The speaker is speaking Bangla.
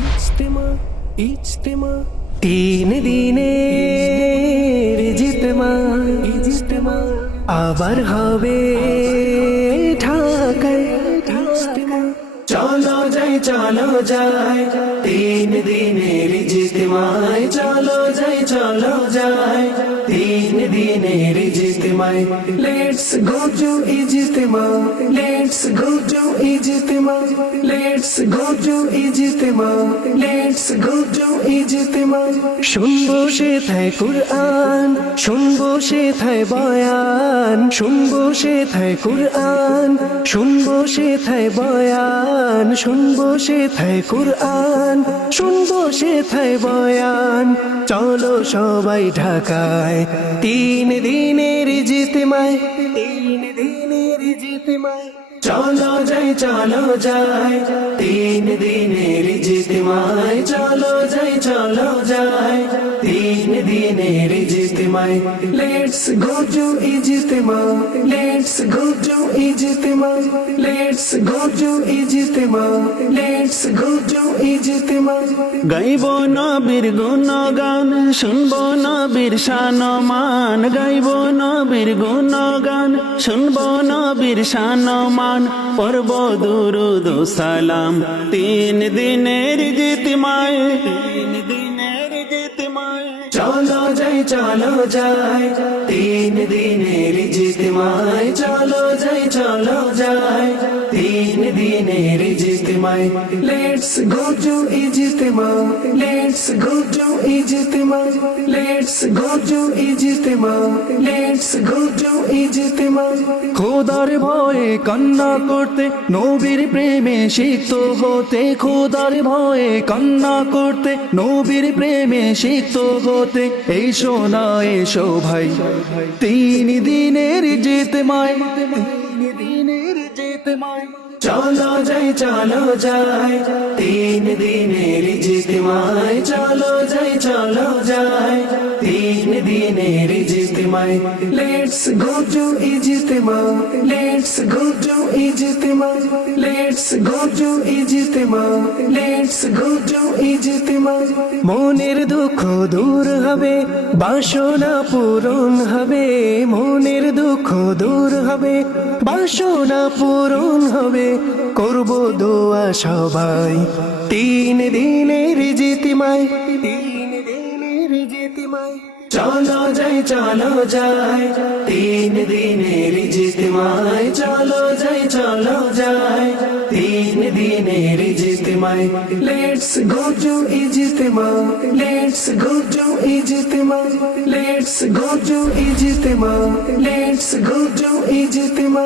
ইজতেমা ইজতেমা তিন দিনের ইজতেমা আবার হবে ঢাকায় ইজতেমা। চলো যাই তিন দিনের ইজতেমায়, চলো যাই তিন দিনের ইজতেমায়। Let's go to Ijtema, let's go to Ijtema, let's go to Ijtema, let's go to Ijtema. শুনবো সেথায় কুরআন, শুনবো সেথায় বয়ান, শুনবো সেথায় কুরআন, শুনবো সেথায় বয়ান, শুনবো সেথায় কুরআন, শুনবো সেথায় বয়ান। চলো সবাই ঢাকায় তিন দিনের ইজতেমায়, তিন দিনের ইজতেমায়। চলো যাই তিন দিনের ইজতেমায়, চলো যাই তিন দিনের ইজতেমায়। Let's go to Ijtema, let's go to Ijtema, let's go to Ijtema, let's go to Ijtema. গাইব নবীর গুণগান, শুনবো নবীর শানমান, গাইব নবীর গুণগান, শুনবো নবীর শানমান। পড়ব দুরুদ ও সালাম তিন দিনের ইজতিমায়, তিন দিনের ইজতিমায়। চলো যাই তিন দিনের ইজতেমায়, চলো যাই তিন দিনের ইজতেমায়। Let's go to Ijtema, let's go to Ijtema, let's go to Ijtema, let's go to Ijtema. খোদার ভয়ে কান্না করতে, নবীর প্রেমে সিক্ত হতে, খোদার ভয়ে কান্না করতে, নবীর প্রেমে সিক্ত হতে। এসো না এসো ভাই তিন দিনের ইজতেমায়, তিন দিনের ইজতেমায়। চলো যাই তিন দিনের ইজতেমায়, চলো যাই তিন দিনের ইজতেমায়। Let's go to Ijtema, let's go to Ijtema, let's go to Ijtema, let's go to Ijtema. মনের দুঃখ দূর হবে, বাসনা পূরণ হবে, মনের দুঃখ দূর হবে, বাসনা পূরণ হবে। করব দোয়া সবাই তিন দিনের ইজতেমায়, তিন দিনের ইজতেমায়। চলো যাই তিন দিনের ইজতেমায়, চলো যাই তিন দিনের ইজতেমায়। Let's go to Ijtema, let's go to Ijtema, let's go to Ijtema, let's go to Ijtema.